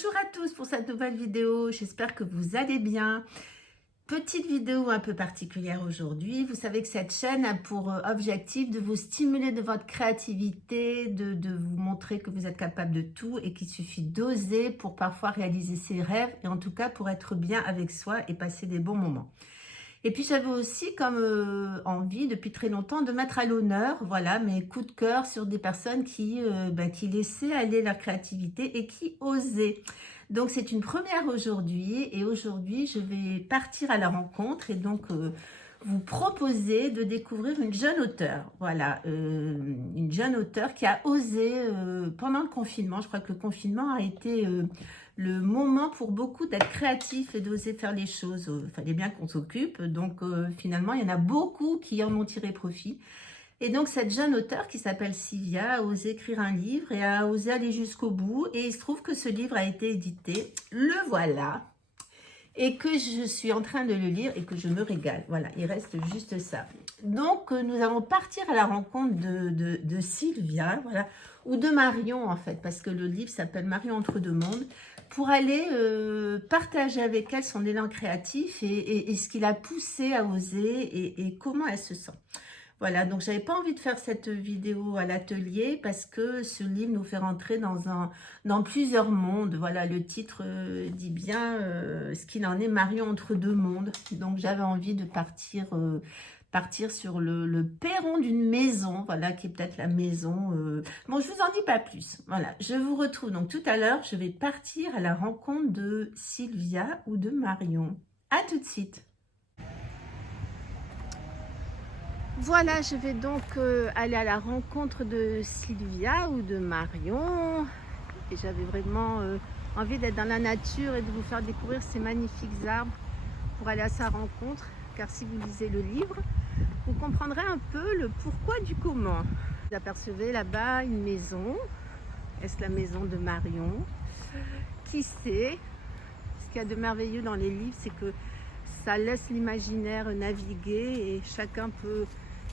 Bonjour à tous pour cette nouvelle vidéo, j'espère que vous allez bien. Petite vidéo un peu particulière aujourd'hui. Vous savez que cette chaîne a pour objectif de vous stimuler de votre créativité, de vous montrer que vous êtes capable de tout et qu'il suffit d'oser pour parfois réaliser ses rêves et en tout cas pour être bien avec soi et passer des bons moments. Et puis j'avais aussi comme envie depuis très longtemps de mettre à l'honneur, voilà, mes coups de cœur sur des personnes qui laissaient aller leur créativité et qui osaient. Donc c'est une première aujourd'hui et aujourd'hui je vais partir à la rencontre et donc vous proposer de découvrir une jeune auteure. Voilà, une jeune auteure qui a osé pendant le confinement. Je crois que le confinement a été le moment pour beaucoup d'être créatif et d'oser faire les choses. Il fallait bien qu'on s'occupe. Donc finalement, il y en a beaucoup qui en ont tiré profit. Et donc cette jeune auteure qui s'appelle Sylvia a osé écrire un livre et a osé aller jusqu'au bout. Et il se trouve que ce livre a été édité. Le voilà. Et que je suis en train de le lire et que je me régale. Voilà, il reste juste ça. Donc, nous allons partir à la rencontre de Sylvia, voilà, ou de Marion en fait, parce que le livre s'appelle Marion entre deux mondes, pour aller partager avec elle son élan créatif et ce qui l'a poussée à oser et comment elle se sent. Voilà, donc j'avais pas envie de faire cette vidéo à l'atelier parce que ce livre nous fait rentrer dans plusieurs mondes. Voilà, le titre dit bien ce qu'il en est, Marion entre deux mondes. Donc j'avais envie de partir sur le perron d'une maison, voilà, qui est peut-être la maison. Bon, je vous en dis pas plus. Voilà, je vous retrouve donc tout à l'heure. Je vais partir à la rencontre de Sylvia ou de Marion. À tout de suite. Voilà, je vais donc aller à la rencontre de Sylvia ou de Marion. Et j'avais vraiment envie d'être dans la nature et de vous faire découvrir ces magnifiques arbres pour aller à sa rencontre. Car si vous lisez le livre, vous comprendrez un peu le pourquoi du comment. Vous apercevez là-bas une maison. Est-ce la maison de Marion? Qui sait? Ce qu'il y a de merveilleux dans les livres, c'est que ça laisse l'imaginaire naviguer et chacun peut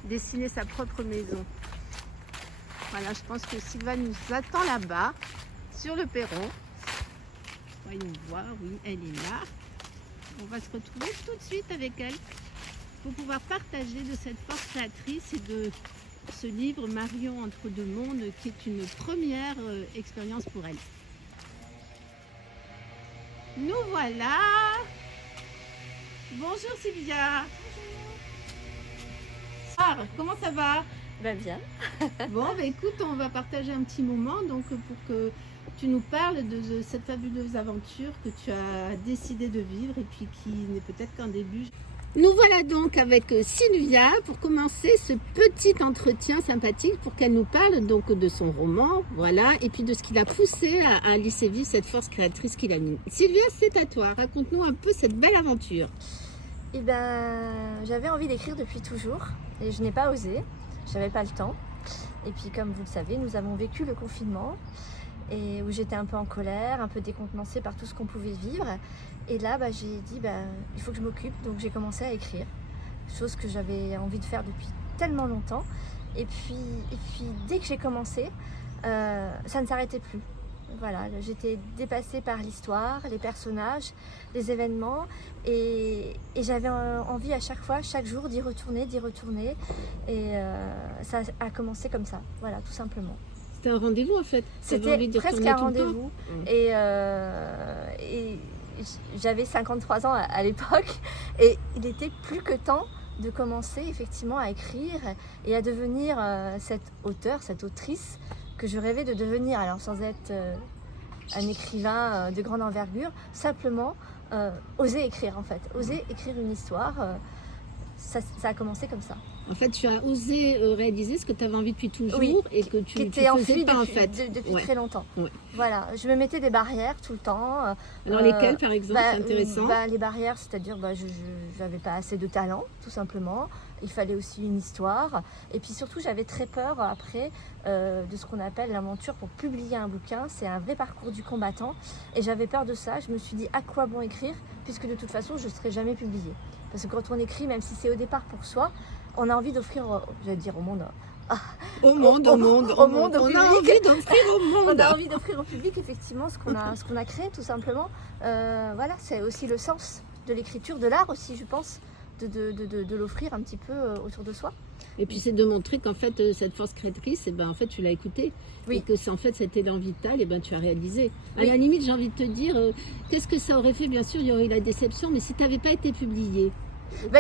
dessiner sa propre maison. Voilà, je pense que Sylvia nous attend là-bas, sur le perron. Voyons voir, oui, elle est là. On va se retrouver tout de suite avec elle pour pouvoir partager de cette force créatrice et de ce livre Marion entre deux mondes qui est une première expérience pour elle. Nous voilà. Bonjour Sylvia. Comment ça va? Bien. Bon, écoute, on va partager un petit moment donc pour que tu nous parles de cette fabuleuse aventure que tu as décidé de vivre et puis qui n'est peut-être qu'un début. Nous voilà donc avec Sylvia pour commencer ce petit entretien sympathique pour qu'elle nous parle donc de son roman, voilà, et puis de ce qui l'a poussé à laisser vivre cette force créatrice qui l'anime. Sylvia, c'est à toi. Raconte-nous un peu cette belle aventure. Eh ben, j'avais envie d'écrire depuis toujours et je n'ai pas osé, j'avais pas le temps. Et puis comme vous le savez, nous avons vécu le confinement et où j'étais un peu en colère, un peu décontenancée par tout ce qu'on pouvait vivre. Et là, j'ai dit, il faut que je m'occupe, donc j'ai commencé à écrire, chose que j'avais envie de faire depuis tellement longtemps. Et puis dès que j'ai commencé, ça ne s'arrêtait plus. Voilà, j'étais dépassée par l'histoire, les personnages, les événements et j'avais envie à chaque fois, chaque jour d'y retourner et ça a commencé comme ça, voilà, tout simplement. C'était un rendez-vous en fait. C'était presque un rendez-vous et j'avais 53 ans à l'époque et il était plus que temps de commencer effectivement à écrire et à devenir cette auteure, cette autrice que je rêvais de devenir, alors sans être un écrivain de grande envergure, simplement oser écrire en fait, oser écrire une histoire, ça a commencé comme ça. En fait, tu as osé réaliser ce que tu avais envie depuis toujours, oui, et que tu étais faisais pas depuis, en fait. Depuis très longtemps. Ouais. Voilà, je me mettais des barrières tout le temps. Alors lesquelles par exemple, c'est intéressant? Les barrières, c'est-à-dire je n'avais pas assez de talent, tout simplement. Il fallait aussi une histoire. Et puis surtout, j'avais très peur après de ce qu'on appelle l'aventure pour publier un bouquin. C'est un vrai parcours du combattant. Et j'avais peur de ça. Je me suis dit, à quoi bon écrire? Puisque de toute façon, je ne serai jamais publiée. Parce que quand on écrit, même si c'est au départ pour soi, on a envie d'offrir, au monde Au monde. au monde, au On a public. envie d'offrir au monde. On a envie d'offrir au public effectivement ce qu'on a créé tout simplement. Voilà, c'est aussi le sens de l'écriture, de l'art aussi, je pense, de l'offrir un petit peu autour de soi. Et puis c'est de montrer qu'en fait cette force créatrice, en fait tu l'as écoutée. Oui. Et que en fait c'était l'envie vitale, tu as réalisé. À Oui. la limite, j'ai envie de te dire, qu'est-ce que ça aurait fait? Bien sûr, il y aurait eu la déception, mais si tu n'avais pas été publié.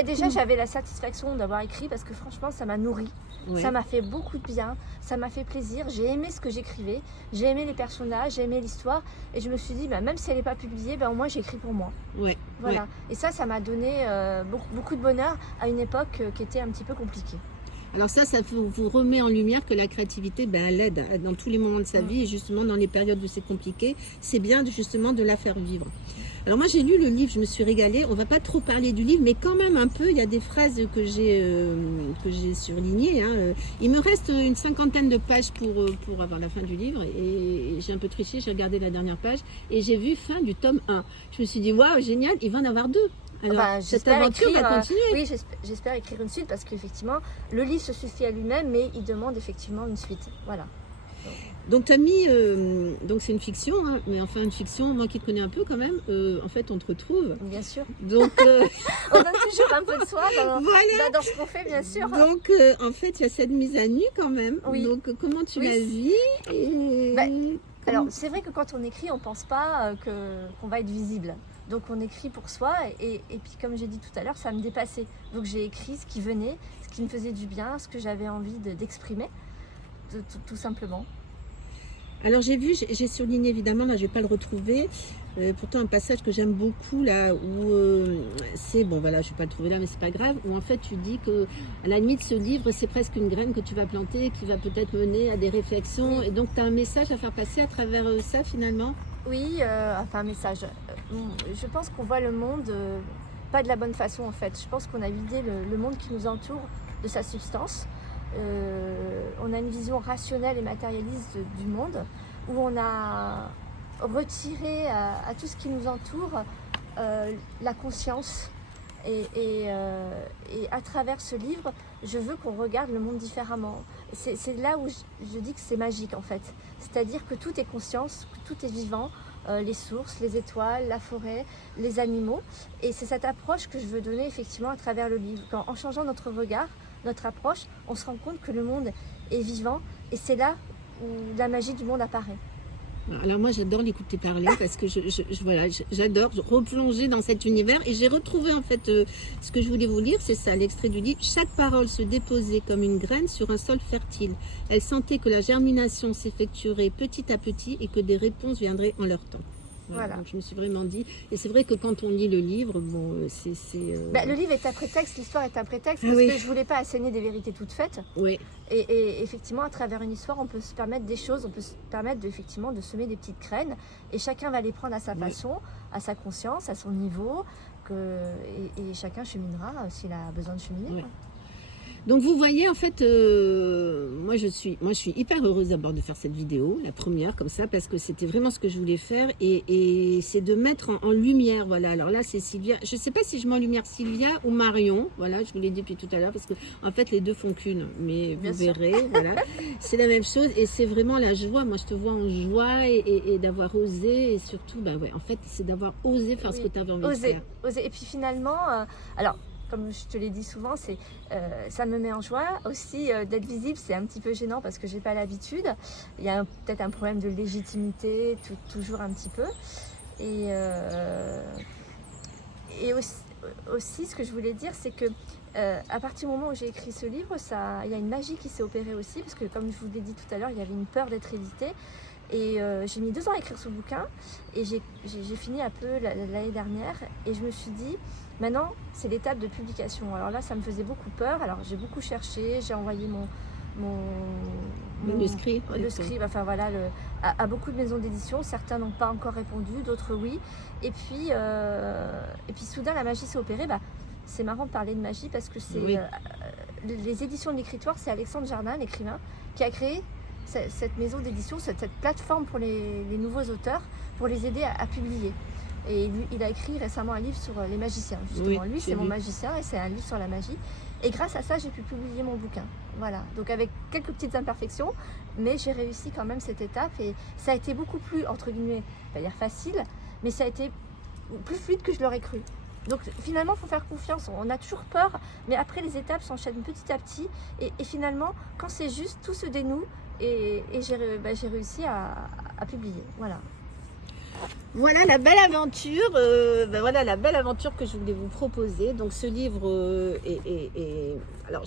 Déjà, j'avais la satisfaction d'avoir écrit parce que franchement, ça m'a nourri. Ouais. Ça m'a fait beaucoup de bien, ça m'a fait plaisir. J'ai aimé ce que j'écrivais, j'ai aimé les personnages, j'ai aimé l'histoire. Et je me suis dit, même si elle n'est pas publiée, au moins j'écris pour moi. Ouais. Voilà. Ouais. Et ça m'a donné beaucoup de bonheur à une époque qui était un petit peu compliquée. Alors ça vous remet en lumière que la créativité, elle aide dans tous les moments de sa vie et justement dans les périodes où c'est compliqué, c'est bien justement de la faire vivre. Alors moi j'ai lu le livre, je me suis régalée, on va pas trop parler du livre, mais quand même un peu, il y a des phrases que j'ai surlignées. Il me reste une 50aine de pages pour avoir la fin du livre et j'ai un peu triché, j'ai regardé la dernière page et j'ai vu fin du tome 1. Je me suis dit, waouh, génial, il va en avoir 2. Alors, cette aventure va continuer. Oui, j'espère écrire une suite parce qu'effectivement, le livre se suffit à lui-même, mais il demande effectivement une suite. Voilà. Donc tu as mis, donc c'est une fiction, mais enfin une fiction, moi qui te connais un peu quand même, en fait on te retrouve. Bien sûr. Donc on donne toujours un peu de soi dans ce qu'on fait, bien sûr. Donc en fait il y a cette mise à nu quand même. Oui. Donc comment tu la vis Alors c'est vrai que quand on écrit, on pense pas qu'on va être visible. Donc on écrit pour soi et puis comme j'ai dit tout à l'heure, ça me dépassait. Donc j'ai écrit ce qui venait, ce qui me faisait du bien, ce que j'avais envie d'exprimer, tout simplement. Alors j'ai surligné évidemment, là je vais pas le retrouver, pourtant un passage que j'aime beaucoup là où c'est, bon voilà je vais pas le trouver là mais c'est pas grave, où en fait tu dis que à la limite ce livre c'est presque une graine que tu vas planter qui va peut-être mener à des réflexions et donc tu as un message à faire passer à travers ça finalement. Oui, un message. Je pense qu'on voit le monde pas de la bonne façon en fait. Je pense qu'on a vidé le monde qui nous entoure de sa substance. On a une vision rationnelle et matérialiste du monde où on a retiré à tout ce qui nous entoure la conscience et à travers ce livre je veux qu'on regarde le monde différemment. C'est là où je dis que c'est magique en fait, c'est-à-dire que tout est conscience, que tout est vivant, les sources, les étoiles, la forêt, les animaux, et c'est cette approche que je veux donner effectivement à travers le livre. En changeant notre regard, notre approche, on se rend compte que le monde est vivant et c'est là où la magie du monde apparaît. Alors moi j'adore l'écouter parler parce que j'adore replonger dans cet univers et j'ai retrouvé en fait ce que je voulais vous lire, c'est ça l'extrait du livre. Chaque parole se déposait comme une graine sur un sol fertile. Elle sentait que la germination s'effectuerait petit à petit et que des réponses viendraient en leur temps. Voilà. Donc je me suis vraiment dit, et c'est vrai que quand on lit le livre, le livre est un prétexte, l'histoire est un prétexte, parce que je voulais pas asséner des vérités toutes faites. Oui. Et effectivement, à travers une histoire, on peut se permettre des choses, on peut se permettre effectivement de semer des petites graines, et chacun va les prendre à sa façon, à sa conscience, à son niveau, et chacun cheminera s'il a besoin de cheminer. Oui. Donc vous voyez en fait, moi je suis hyper heureuse d'abord de faire cette vidéo, la première comme ça, parce que c'était vraiment ce que je voulais faire et c'est de mettre en lumière, voilà. Alors là c'est Sylvia, je sais pas si je mets en lumière Sylvia ou Marion, voilà, je vous l'ai dit depuis tout à l'heure parce que en fait les deux font qu'une, mais vous verrez, voilà, c'est la même chose et c'est vraiment la joie. Moi je te vois en joie et d'avoir osé et surtout, en fait c'est d'avoir osé faire ce que tu avais envie de faire. Oser. Et puis finalement, alors. Comme je te l'ai dit souvent, ça me met en joie. Aussi, d'être visible, c'est un petit peu gênant parce que j'ai pas l'habitude. Il y a peut-être un problème de légitimité, toujours un petit peu. Et aussi, ce que je voulais dire, c'est que à partir du moment où j'ai écrit ce livre, il y a une magie qui s'est opérée aussi, parce que comme je vous l'ai dit tout à l'heure, il y avait une peur d'être édité. Et j'ai mis 2 ans à écrire ce bouquin et j'ai fini un peu l'année dernière et je me suis dit maintenant c'est l'étape de publication. Alors là ça me faisait beaucoup peur, alors j'ai beaucoup cherché, j'ai envoyé le script, enfin voilà, à beaucoup de maisons d'édition. Certains n'ont pas encore répondu, d'autres oui, et puis soudain la magie s'est opérée. C'est marrant de parler de magie parce que c'est les éditions de l'Écritoire, c'est Alexandre Jardin, l'écrivain, qui a créé cette maison d'édition, cette plateforme pour les nouveaux auteurs, pour les aider à publier. Et lui, il a écrit récemment un livre sur les magiciens, justement. Lui, c'est mon magicien et c'est un livre sur la magie. Et grâce à ça, j'ai pu publier mon bouquin. Voilà, donc avec quelques petites imperfections, mais j'ai réussi quand même cette étape et ça a été beaucoup plus, entre guillemets, pas dire facile, mais ça a été plus fluide que je l'aurais cru. Donc finalement, il faut faire confiance, on a toujours peur, mais après les étapes s'enchaînent petit à petit et finalement, quand c'est juste, tout se dénoue et j'ai réussi à publier, voilà. Voilà la belle aventure, voilà la belle aventure que je voulais vous proposer. Donc ce livre alors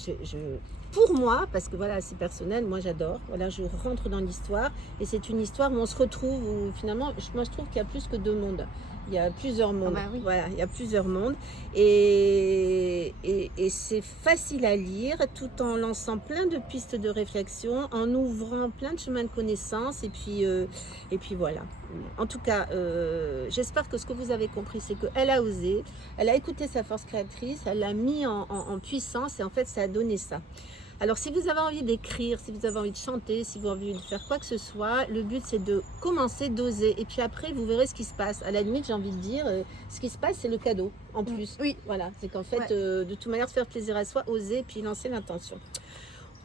pour moi, parce que voilà c'est personnel, moi j'adore. Voilà, je rentre dans l'histoire et c'est une histoire où on se retrouve. Où finalement, moi je trouve qu'il y a plus que deux mondes. Il y a plusieurs mondes. Ah bah oui. Voilà, il y a plusieurs mondes et c'est facile à lire, tout en lançant plein de pistes de réflexion, en ouvrant plein de chemins de connaissances et puis voilà. En tout cas, j'espère que ce que vous avez compris, c'est qu'elle a osé, elle a écouté sa force créatrice, elle l'a mis en puissance et en fait, ça a donné ça. Alors, si vous avez envie d'écrire, si vous avez envie de chanter, si vous avez envie de faire quoi que ce soit, le but, c'est de commencer, d'oser. Et puis après, vous verrez ce qui se passe. À la limite, j'ai envie de dire, ce qui se passe, c'est le cadeau, en plus. Oui. Voilà, c'est qu'en fait, Ouais. de toute manière, se faire plaisir à soi, oser, puis lancer l'intention.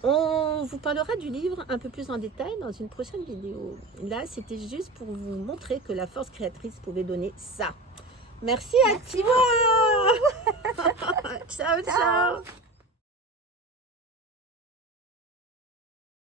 On vous parlera du livre un peu plus en détail dans une prochaine vidéo. Là, c'était juste pour vous montrer que la force créatrice pouvait donner ça. Merci. Activa. Ciao, ciao.